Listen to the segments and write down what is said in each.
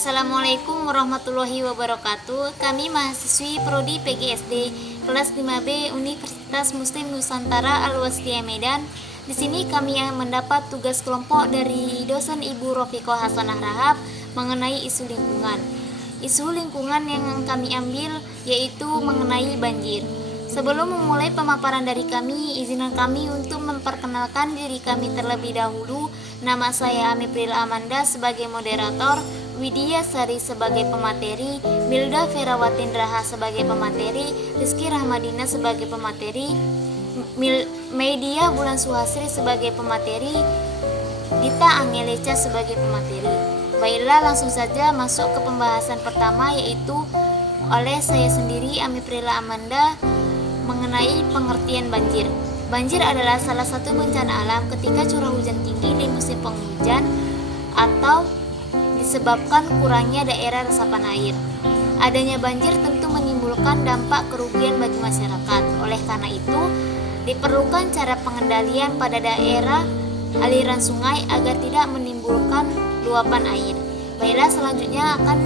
Assalamualaikum warahmatullahi wabarakatuh. Kami mahasiswi Prodi PGSD kelas 5B Universitas Muslim Nusantara Al-Wasthiyah Medan. Di sini kami yang mendapat tugas kelompok dari dosen Ibu Rofiqah Hasanah Rahab mengenai isu lingkungan. Isu lingkungan yang kami ambil yaitu mengenai banjir. Sebelum memulai pemaparan dari kami, izinkan kami untuk memperkenalkan diri kami terlebih dahulu. Nama saya Amipril Amanda sebagai moderator, Widya Sari sebagai pemateri, Milda Ferawatin Raha sebagai pemateri, Rizky Rahmadina sebagai pemateri, Media Bulan Suhasri sebagai pemateri, Dita Angeleca sebagai pemateri. Baiklah, langsung saja masuk ke pembahasan pertama, yaitu oleh saya sendiri Amiprila Amanda mengenai pengertian banjir. Banjir adalah salah satu bencana alam ketika curah hujan tinggi di musim penghujan atau disebabkan kurangnya daerah resapan air. Adanya banjir tentu menimbulkan dampak kerugian bagi masyarakat. Oleh karena itu, diperlukan cara pengendalian pada daerah aliran sungai agar tidak menimbulkan luapan air. Baiklah, selanjutnya akan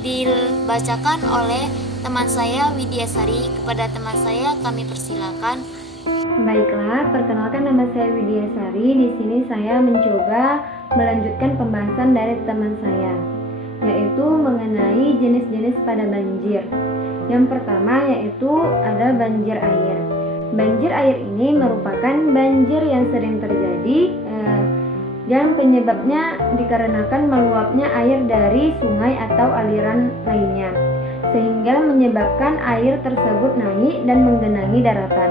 dibacakan oleh teman saya Widya Sari. Kepada teman saya kami persilakan. Baiklah, perkenalkan nama saya Widya Sari. Di sini saya mencoba melanjutkan pembahasan dari teman saya, yaitu mengenai jenis-jenis pada banjir. Yang pertama yaitu ada banjir air. Banjir air ini merupakan banjir yang sering terjadi dan penyebabnya dikarenakan meluapnya air dari sungai atau aliran lainnya, sehingga menyebabkan air tersebut naik dan menggenangi daratan.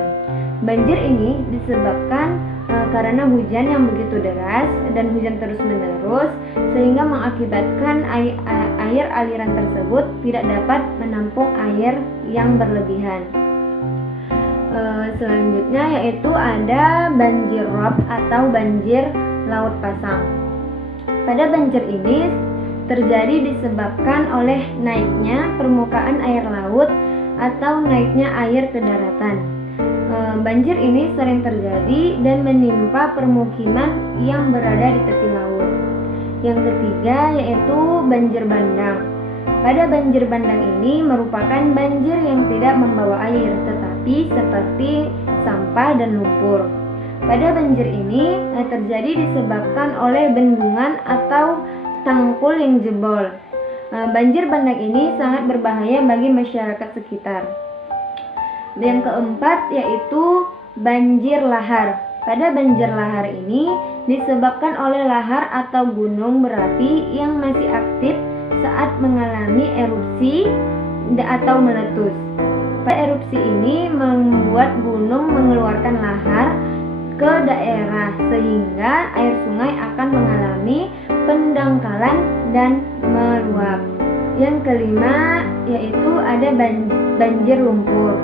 Banjir ini disebabkan karena hujan yang begitu deras dan hujan terus-menerus, sehingga mengakibatkan air aliran tersebut tidak dapat menampung air yang berlebihan. Selanjutnya yaitu ada banjir rob atau banjir laut pasang. Pada banjir ini terjadi disebabkan oleh naiknya permukaan air laut atau naiknya air ke daratan. Banjir ini sering terjadi dan menimpa permukiman yang berada di tepi laut. Yang ketiga yaitu banjir bandang. Pada banjir bandang ini merupakan banjir yang tidak membawa air, tetapi seperti sampah dan lumpur. Pada banjir ini terjadi disebabkan oleh bendungan atau tanggul yang jebol. Banjir bandang ini sangat berbahaya bagi masyarakat sekitar. Yang keempat yaitu banjir lahar. Pada banjir lahar ini disebabkan oleh lahar atau gunung berapi yang masih aktif saat mengalami erupsi atau meletus. Pada erupsi ini membuat gunung mengeluarkan lahar ke daerah, sehingga air sungai akan mengalami pendangkalan dan meluap. Yang kelima yaitu ada banjir lumpur.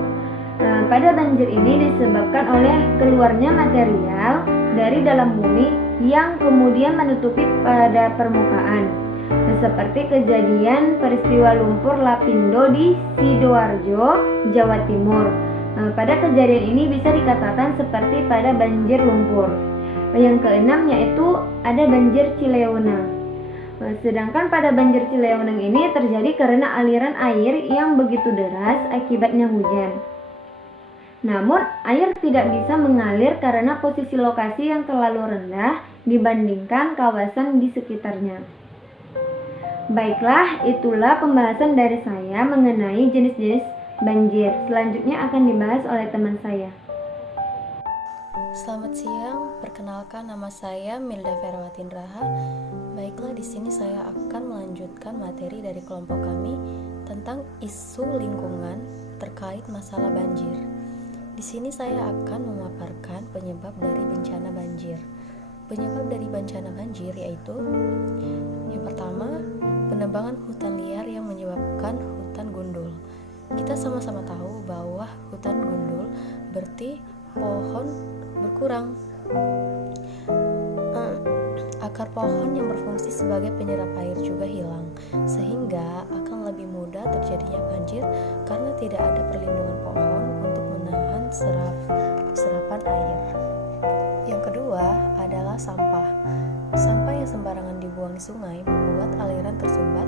Pada banjir ini disebabkan oleh keluarnya material dari dalam bumi yang kemudian menutupi pada permukaan, seperti kejadian peristiwa lumpur Lapindo di Sidoarjo, Jawa Timur. Pada kejadian ini bisa dikatakan seperti pada banjir lumpur. Yang keenam yaitu ada banjir Cileunang. Sedangkan pada banjir Cileunang ini terjadi karena aliran air yang begitu deras akibatnya hujan. Namun, air tidak bisa mengalir karena posisi lokasi yang terlalu rendah dibandingkan kawasan di sekitarnya. Baiklah, itulah pembahasan dari saya mengenai jenis-jenis banjir. Selanjutnya akan dibahas oleh teman saya. Selamat siang, perkenalkan nama saya Milda Ferawatin Raha. Baiklah, di sini saya akan melanjutkan materi dari kelompok kami tentang isu lingkungan terkait masalah banjir. Di sini saya akan memaparkan penyebab dari bencana banjir. Penyebab dari bencana banjir yaitu yang pertama, penebangan hutan liar yang menyebabkan hutan gundul. Kita sama-sama tahu bahwa hutan gundul berarti pohon berkurang. Akar pohon yang berfungsi sebagai penyerap air juga hilang, sehingga akan lebih mudah terjadinya banjir karena tidak ada perlindungan pohon untuk menahan serapan air. Yang kedua adalah sampah. Sampah yang sembarangan dibuang di sungai membuat aliran tersumbat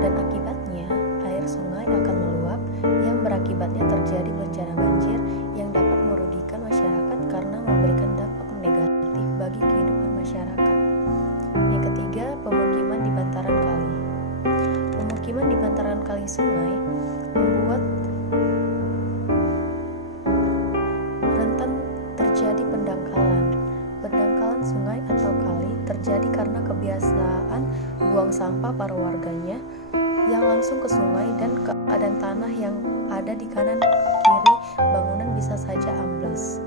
dan akibatnya air sungai akan meluap yang berakibatnya terjadi bencana banjir yang dapat merugikan masyarakat karena memberikan dampak negatif bagi kehidupan masyarakat. Yang ketiga, pemukiman di bantaran kali. Pemukiman di bantaran kali sungai membuat rentan terjadi pendangkalan. Pendangkalan sungai atau kali terjadi karena kebiasaan buang sampah para warganya yang langsung ke sungai dan keadaan tanah yang ada di kanan kiri bangunan bisa saja ambles,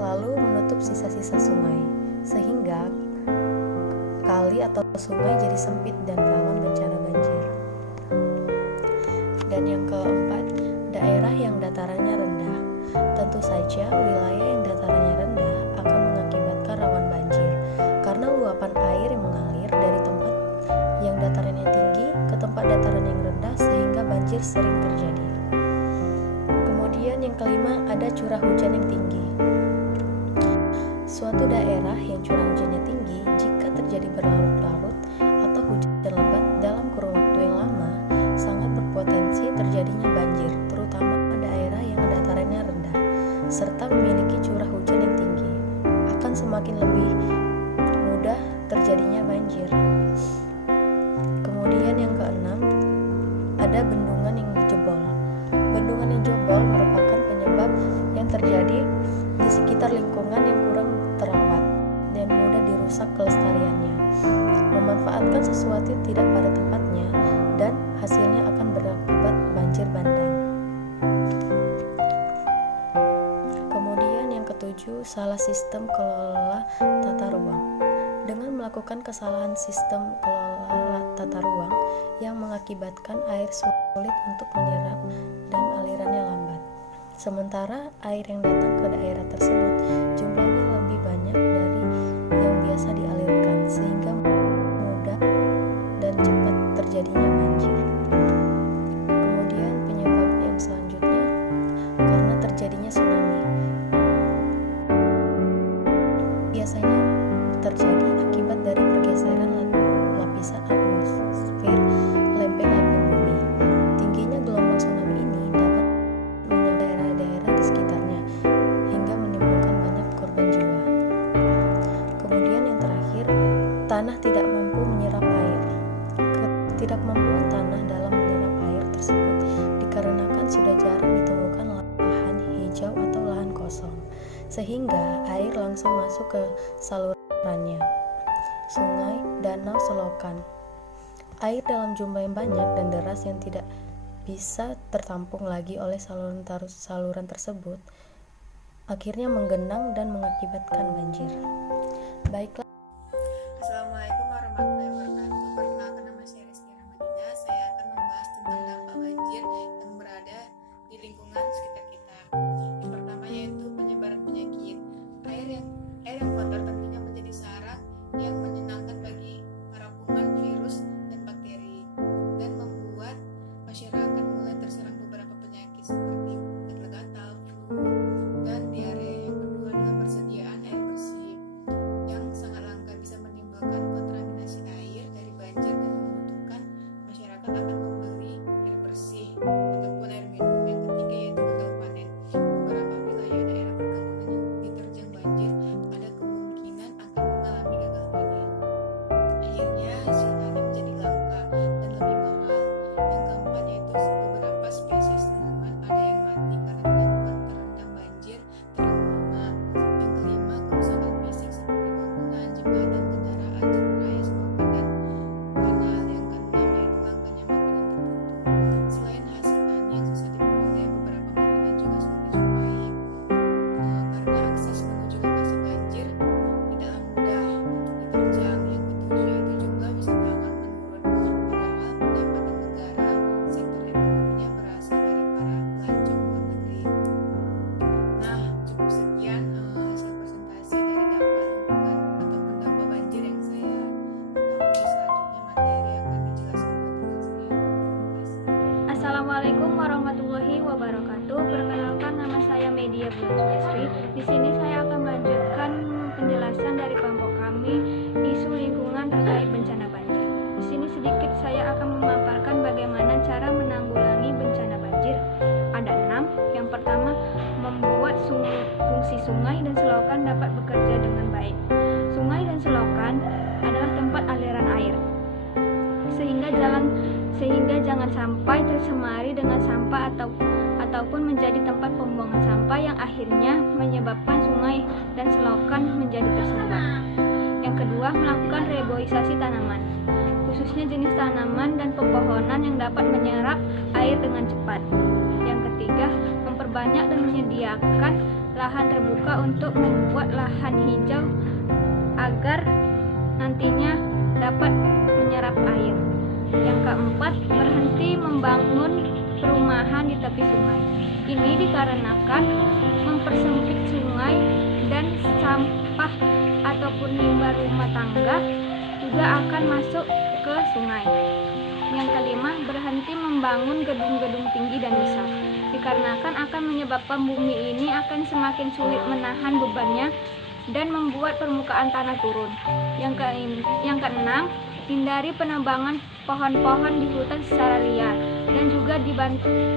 lalu menutup sisa-sisa sungai, sehingga kali atau sungai jadi sempit dan rawan bencana banjir. Dan yang keempat, daerah yang datarannya rendah. Tentu saja wilayah yang datarannya rendah akan mengakibatkan rawan banjir karena luapan air yang mengalir dari tempat yang datarannya tinggi ke tempat dataran yang rendah sehingga banjir sering terjadi. Kemudian yang kelima, ada curah hujan yang tinggi. Suatu daerah yang curah hujannya tinggi jika terjadi berlarut-larut atau hujan lebat dalam kurun waktu yang lama sangat berpotensi terjadinya banjir, terutama daerah yang datarannya rendah serta memiliki curah hujan yang tinggi. Akan semakin lebih mudah terjadinya banjir. Kemudian yang keenam, ada bendungan yang jebol. Bendungan yang jebol merupakan penyebab yang terjadi di sekitar lingkungan yang kurang terawat dan mudah dirusak kelestariannya, memanfaatkan sesuatu tidak pada tempatnya, dan hasilnya akan berakibat banjir bandang. Kemudian yang ketujuh, salah sistem kelola tata ruang. Dengan melakukan kesalahan sistem kelola tata ruang yang mengakibatkan air sulit untuk menyerap dan alirannya lambat. Sementara air yang datang ke daerah tersebut jumlahnya lebih banyak dari yang biasa dialirkan sehingga mudah dan cepat terjadinya banjir. Kemudian penyebab yang selanjutnya karena terjadinya tsunami. Biasanya terjadi akibat dari pergeseran lapisan atmosfer lempeng-lempeng bumi. Tingginya gelombang tsunami ini dapat menyerang daerah-daerah di sekitarnya hingga menimbulkan banyak korban jiwa. Kemudian yang terakhir, tanah tidak mampu menyerap air. Ketidakmampuan tanah dalam menyerap air tersebut dikarenakan sudah jarang ditemukan lahan hijau atau lahan kosong, sehingga air langsung masuk ke salurannya, sungai, danau, selokan. Air dalam jumlah yang banyak dan deras yang tidak bisa tertampung lagi oleh saluran tersebut akhirnya menggenang dan mengakibatkan banjir. Baiklah. Assalamualaikum warahmatullahi wabarakatuh. Perkenalkan, nama saya Rizky Ramadina. Saya akan membahas tentang dampak banjir yang berada di lingkungan sekitar kita. Yang pertama yaitu penyebaran penyakit. Air yang kotor tentunya menjadi sarang yang menyenangkan bagi para kuman, virus, dan bakteri, dan membuat masyarakat mulai terserang beberapa penyakit seperti gatal-gatal, flu, dan diare. Yang kedua adalah persediaan air bersih yang sangat tercemari dengan sampah ataupun menjadi tempat pembuangan sampah yang akhirnya menyebabkan sungai dan selokan menjadi tersumbat. Yang kedua, melakukan reboisasi tanaman, khususnya jenis tanaman dan pepohonan yang dapat menyerap air dengan cepat. Yang ketiga, memperbanyak dan menyediakan lahan terbuka untuk membuat lahan hijau agar nantinya dapat menyerap air. Yang keempat, berhenti membangun perumahan di tepi sungai. Ini dikarenakan mempersempit sungai dan sampah ataupun limbah rumah tangga juga akan masuk ke sungai. Yang kelima, berhenti membangun gedung-gedung tinggi dan besar. Dikarenakan akan menyebabkan bumi ini akan semakin sulit menahan bebannya dan membuat permukaan tanah turun. Yang keenam, hindari penebangan pohon-pohon di hutan secara liar dan juga di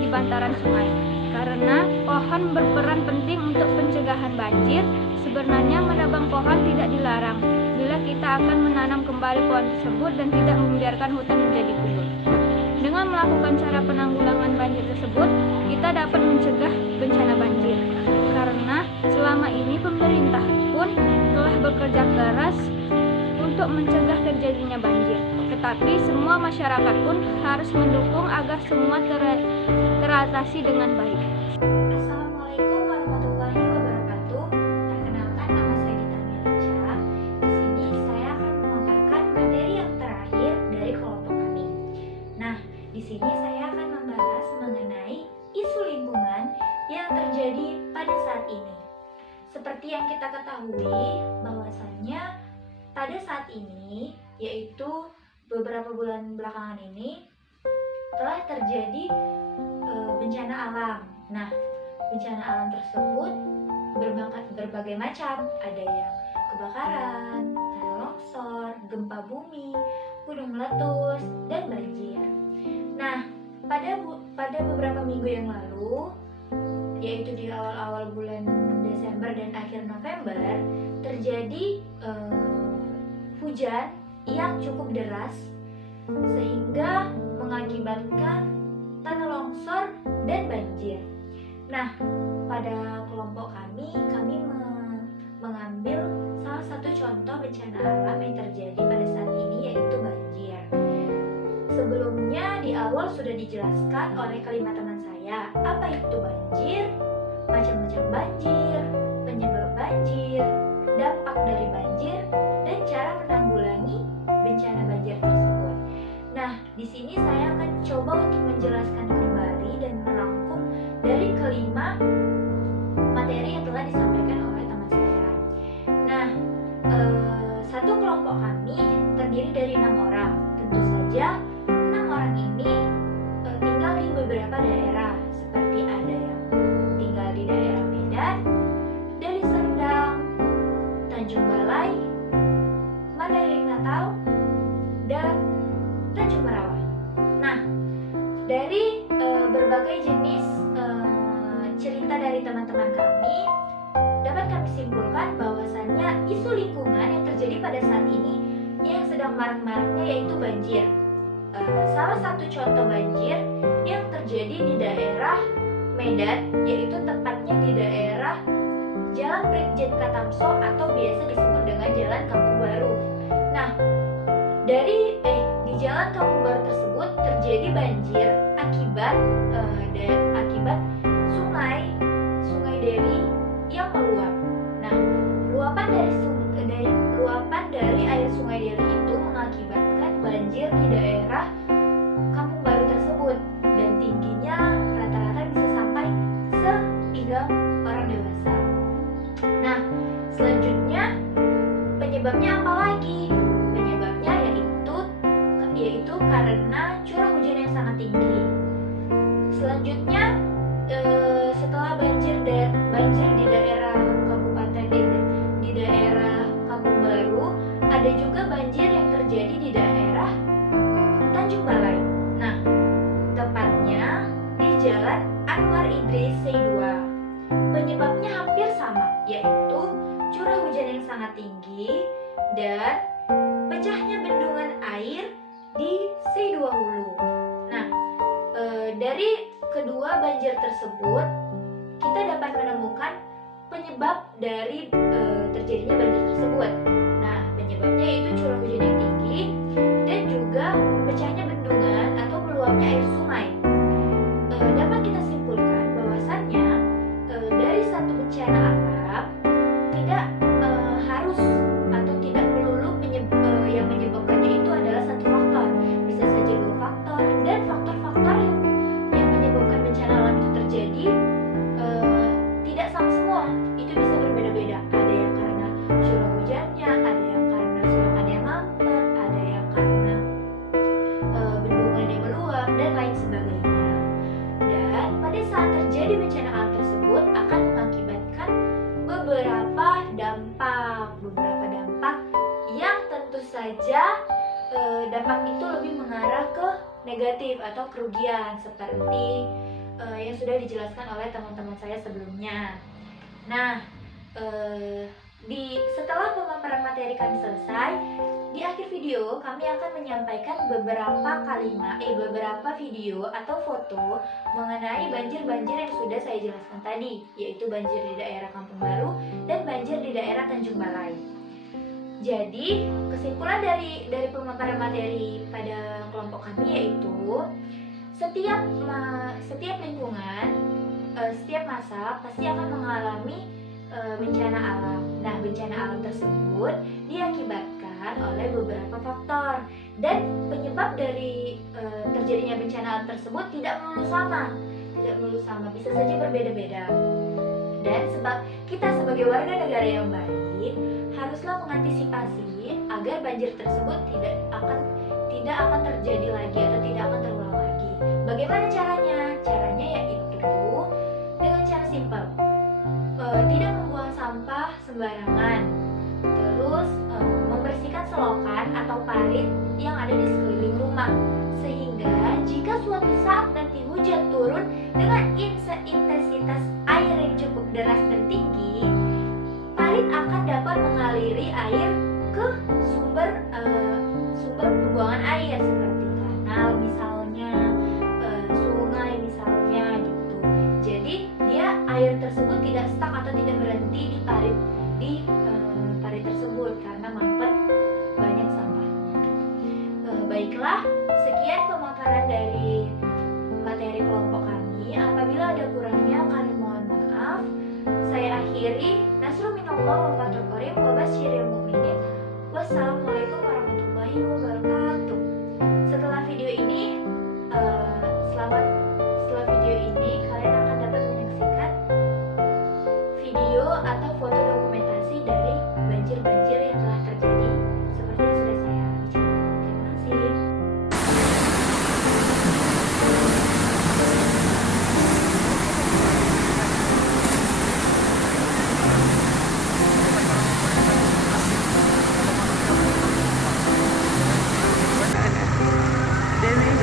bantaran sungai. Karena pohon berperan penting untuk pencegahan banjir, sebenarnya menebang pohon tidak dilarang bila kita akan menanam kembali pohon tersebut dan tidak membiarkan hutan menjadi gundul. Dengan melakukan cara penanggulangan banjir tersebut, kita dapat mencegah bencana banjir. Karena selama ini pemerintah pun telah bekerja keras untuk mencegah terjadinya banjir. Tetapi semua masyarakat pun harus mendukung agar semua teratasi dengan baik. Assalamualaikum warahmatullahi wabarakatuh. Perkenalkan, nama saya Gita Milica. Di sini saya akan memaparkan materi yang terakhir dari kelompok kami. Nah, di sini saya akan membahas mengenai isu lingkungan yang terjadi pada saat ini. Seperti yang kita ketahui, bahwasannya pada saat ini, yaitu beberapa bulan belakangan ini, telah terjadi bencana alam. Nah, bencana alam tersebut berbagai macam. Ada yang kebakaran, tanah longsor, gempa bumi, gunung meletus, dan banjir. Nah, pada beberapa minggu yang lalu, yaitu di awal-awal bulan Desember dan akhir November, terjadi hujan yang cukup deras sehingga mengakibatkan tanah longsor dan banjir. Nah, pada kelompok kami mengambil salah satu contoh bencana alam yang terjadi pada saat ini, yaitu banjir. Sebelumnya di awal sudah dijelaskan oleh kelima teman saya apa itu banjir, macam-macam banjir, penyebab banjir, dampak dari banjir, dan cara menanggulangi bencana banjir tersebut. Nah, di sini saya akan coba untuk menjelaskan kembali dan merangkum dari kelima materi yang telah disampaikan oleh teman saya. Nah, satu kelompok kami terdiri dari 6 orang. Tentu saja 6 orang ini tinggal di beberapa daerah, seperti ada yang tinggal di daerah Medan, Deli Serdang, Tanjung Balai, Mandailing Natal, dan Tanjung Merawa. Nah, dari berbagai jenis cerita dari teman-teman kami, dapat kami simpulkan bahwasannya isu lingkungan yang terjadi pada saat ini yang sedang marak-maraknya yaitu banjir. Salah satu contoh banjir yang terjadi di daerah Medan, yaitu tepatnya di daerah Jalan Brigjen Katamso atau biasa disebut dengan Jalan Kampung Baru. Nah, di Jalan Kampung Baru tersebut terjadi banjir akibat sungai Deli yang meluap. Nah, luapan dari air sungai Deli itu mengakibatkan banjir di daerah Kampung Baru tersebut, dan tingginya rata-rata bisa sampai sepinggang orang dewasa. Nah, selanjutnya penyebabnya apa lagi? Penyebabnya yaitu karena curah hujan yang sangat tinggi. Selanjutnya, setelah banjir di daerah kabupaten di daerah Kampung Baru, ada juga banjir yang terjadi di daerah Tanjung Balai. Nah, tepatnya di Jalan Anwar Idris C2. Penyebabnya hampir sama, yaitu curah hujan yang sangat tinggi dan pecahnya bendungan air di C2 Hulu. Nah, Dari kedua banjir tersebut, kita dapat menemukan penyebab dari terjadinya banjir tersebut. Nah, penyebabnya yaitu curah hujan yang tinggi dan juga pecahnya bendungan atau meluapnya air sungai. Dapat kita simpulkan bahwasannya dari satu bencana alam tidak harus atau tidak melulu yang menyebabkannya itu adalah satu faktor, bisa saja dua faktor, dan faktor-faktor yang menyebabkan bencana alam itu terjadi tidak sama semua, itu bisa berbeda-beda. Ada yang karena curah hujannya, ada yang karena selokan yang mampet, ada yang karena bendungan yang meluap dan lain sebagainya. Dan pada saat terjadi bencana alam tersebut akan mengakibatkan beberapa dampak yang tentu saja dampak itu lebih mengarah ke negatif atau kerugian seperti yang sudah dijelaskan oleh teman-teman saya sebelumnya. Nah, setelah pemaparan materi kami selesai, di akhir video kami akan menyampaikan beberapa video atau foto mengenai banjir-banjir yang sudah saya jelaskan tadi, yaitu banjir di daerah Kampung Baru dan banjir di daerah Tanjung Balai. Jadi, kesimpulan dari pemaparan materi pada kelompok kami yaitu setiap lingkungan, setiap masa pasti akan mengalami bencana alam. Nah, bencana alam tersebut diakibatkan oleh beberapa faktor dan penyebab dari terjadinya bencana alam tersebut tidak melulu sama, bisa saja berbeda-beda. Dan sebab kita sebagai warga negara yang baik haruslah mengantisipasi agar banjir tersebut tidak akan terjadi lagi atau tidak akan terulang lagi. Bagaimana caranya? Caranya yaitu dengan cara simpel. Tidak membuang sampah sembarangan. Terus membersihkan selokan atau parit yang ada di sekeliling rumah. Sehingga jika suatu saat nanti hujan turun dengan intensitas air yang cukup deras dan tinggi, parit akan dapat mengaliri air ke sumber pembuangan air seperti kanal misalnya, sungai misalnya gitu. Jadi air tersebut tidak stuck atau tidak berhenti di parit tersebut karena mampet banyak sampah. Baiklah, sekian pemaparan dari materi kelompok kami. Apabila ada kurangnya kami mohon maaf. Saya akhiri. Nasrul minallah wa fathul qarib wa basyiril mu'minin. Wassalamualaikum warahmatullahi wabarakatuh. Setelah video ini kalian akan dapat menyaksikan video atau foto dokumentasi dari banjir-banjir yang telah terjadi seperti yang sudah saya bicarakan. Terima kasih.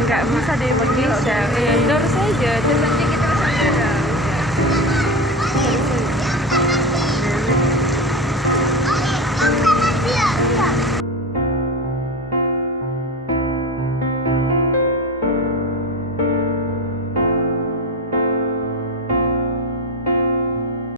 Nggak bisa dibagi, endorse saja.